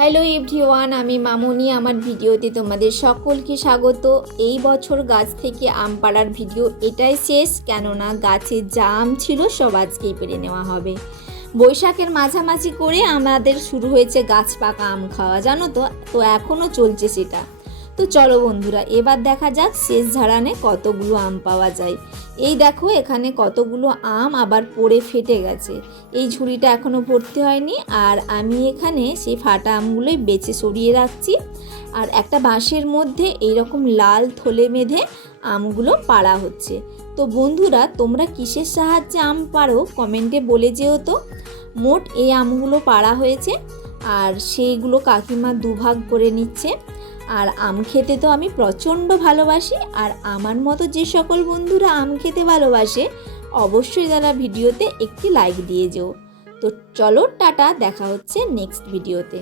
Hello everyone, আমি মামনি। আমার ভিডিওতে তোমাদের সকলকে স্বাগত। এই বছর গাছ থেকে আম পাড়ার ভিডিও এটাই শেষ, কেননা গাছে যা আম ছিল সব আজকেই পেড়ে নেওয়া হবে। বৈশাখের মাঝামাঝি করে আমাদের শুরু হয়েছে গাছ পাকা আম খাওয়া, জানো তো। তো এখনও চলছে সেটা। তো চলো বন্ধুরা, এবার দেখা যাক শেষ ঝাড়ানে কতগুলো আম পাওয়া যায়। এই দেখো এখানে কতগুলো আম আবার পড়ে ফেটে গেছে। এই ঝুড়িটা এখনও ভর্তি হয়নি, আর আমি এখানে সেই ফাটা আমগুলোই বেছে সরিয়ে রাখছি। আর একটা বাঁশের মধ্যে এইরকম লাল থলে বেঁধে আমগুলো পাড়া হচ্ছে। তো বন্ধুরা, তোমরা কিসের সাহায্যে আম পাড়ো কমেন্টে বলে যেও তো। মোট এই আমগুলো পাড়া হয়েছে, আর সেইগুলো কাকিমা দুভাগ করে নিচ্ছে। আর আম খেতে তো আমি প্রচণ্ড ভালোবাসি, আর আমার মতো যে সকল বন্ধুরা আম খেতে ভালোবাসে অবশ্যই তারা ভিডিওতে একটি লাইক দিয়ে যেও। তো চলো টাটা, দেখা হচ্ছে নেক্সট ভিডিওতে।